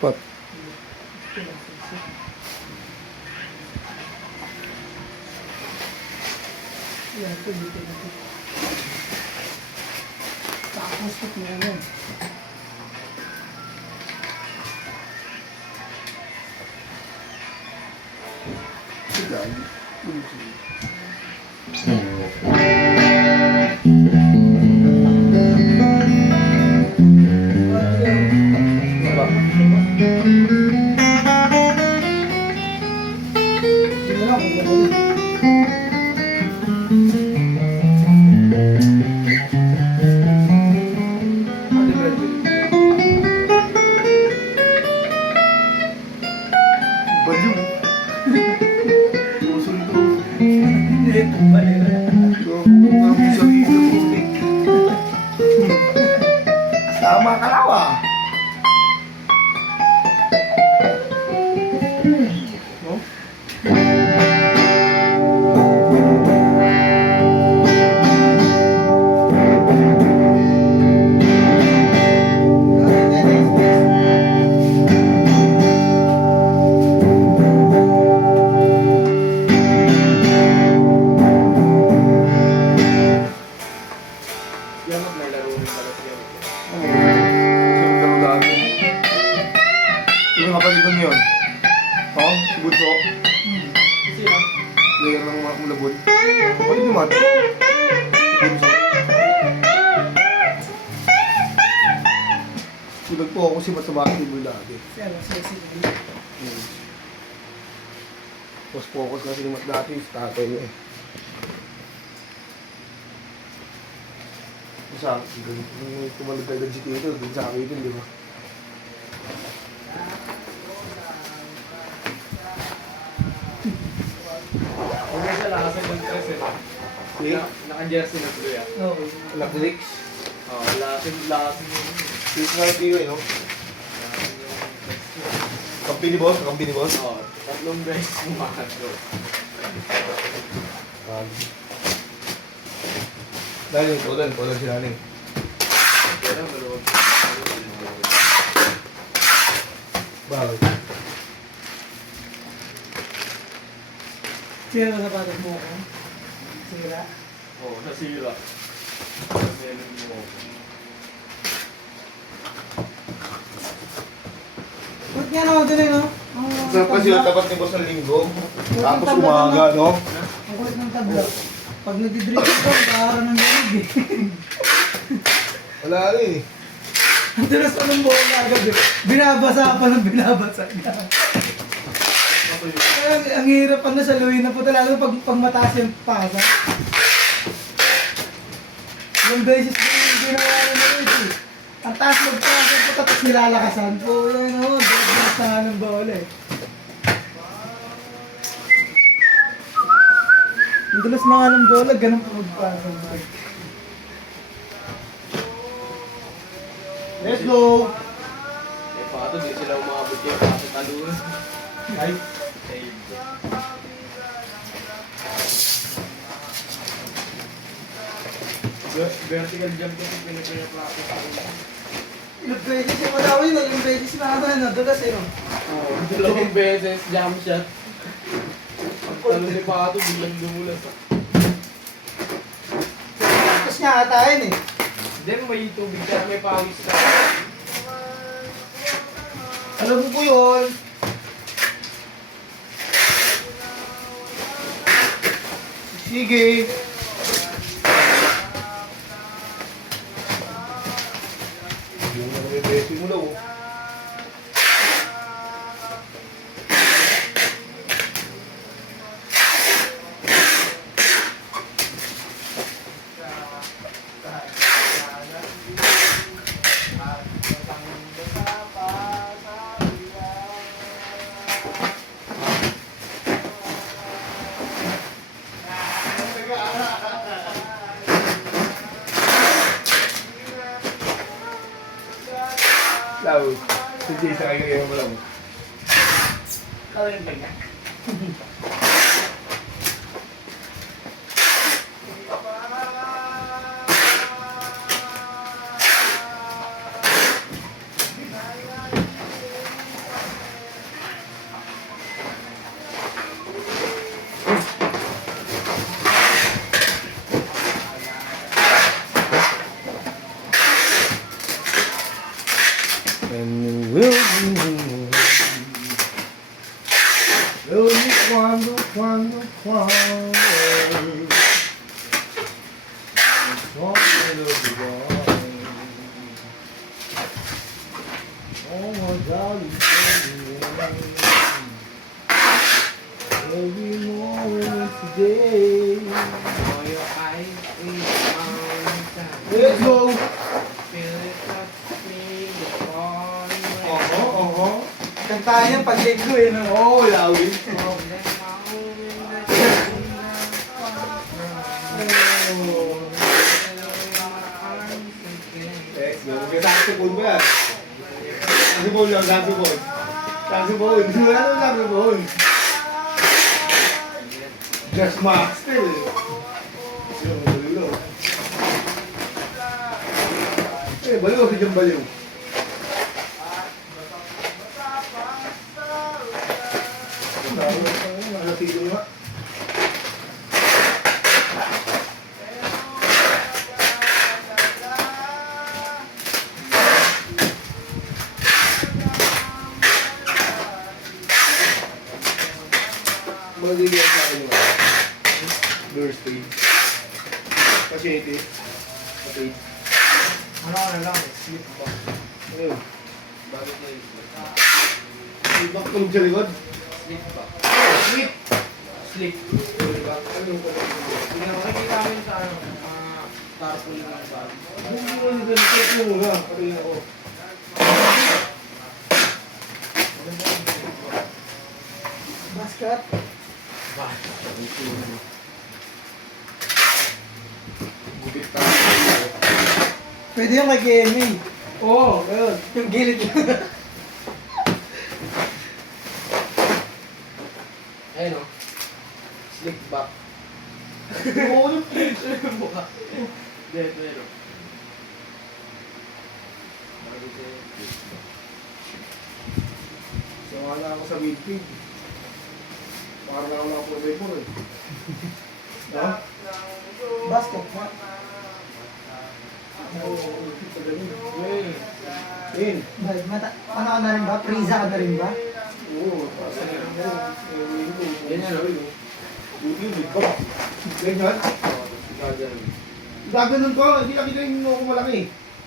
Pat. Yan, dito. Tapos ito na yan. Sama kalawa. Yan maglalaro rin pala siya. Kasi magkano dami. Yung kapatid ko yun. Oh, si Bunso. Sino? Player ng mga mulabon. Kapatid naman. Si Bunso. Sulag po ako si basketball lagi. Mas focus kasi ni Mat dati sa tatay niya eh. Sa akin, nung tumalog kayo si Tito, dun sa akin din, di ba? Huwag mo siya lakasan ng stress eh. Si? Naka-jersey na tuloy ah. Oo. Lakrix. Oo, lakasan yung... Tito nga yung Tito eh, no? lakasan yung stress mo. Kampi ni boss, kampi ni boss. Oo, 3 beses kumakadlo. Dahil yung total sila na eh. Pero maluwag. Bakit? Sira na sapatos mo ako. Sira. Oo, nasira. Meron mo. Ba't nga naman din eh, no? Sarap kasi yung tapat ni boss ng linggo. Tapos umaga, no? Ang kulit ng tabla. Pag nag-drink ko, nag-aaral ng lamig eh. Wala rin eh. Ang tulas ko ng bola agad eh. Binabasa pa ng binabasa. Ang hirap pag nasaluhin na po talaga pag mataas yung pasa. Ilang beses ko yung ginawa na naman eh. Ang taas magpasa po tapos nilalakasan po. Yan o, binabasa ng bola eh. Ang dulas na nga ng bola, ganun po magpasa. Let's go! Eh, pato, di sila umabot yung pato talunan. Ay, Save. Vertical jump kasi pinapinaplato talunan. Ilang beses yung wala ko yun, ilang beses na ano, dulas eh no. Oo, 2 beses jump shot. Pagtalo ni pato, bilang dumulas. Tapos nga atayin eh. Then may tubig ka, may pawis ka. Alam ko yun. sige! Yung nare-resi mo daw. Law, si Jay sa kaya mo lang. Oh my God, every moment today. Oh, your eyes is on Let's go! Feel it touch me, the fall Oho. Kantahan yan pag linggo eh, no? Oo, lawin. Let's go. Saxophone ba yan? Saxophone lang, saxophone. Saxophone. Wala nang saxophone. Just master eh. Baliw. Eh, baliw si Jong Baliw. Nakatilo nga. Magiging sa akin yung Thursday. Pasyente. Okay. Ano ka na lang, sleep ba? Ayun. Bakit na yun? May baktulog sa likod. Sleep ba? Sleep! Sleep. Diba? Ano yung pala? Hindi na makikita kami sa ano, tarpaulin ng bag. Hindi mo yung ganito mo muna. Patayin ako. Basket? Gupit tayo. Pwede yung kay GMA. Oo, ayun. Yung gilid lang. Ayun o. Slick back. Oo, yung Mukha. Dito yun o. Sumala ako sa midfield. Parang ako nakapunay po eh. No? Basket nga. Oo, sa ganun. Hey. In. Ano ka na rin ba? Priza ka na rin ba? Oo, parang Ganyan, no? Buti yung ko. Ganyan. Gaganon. Gaganon ko, hindi nakita yung ako malaki.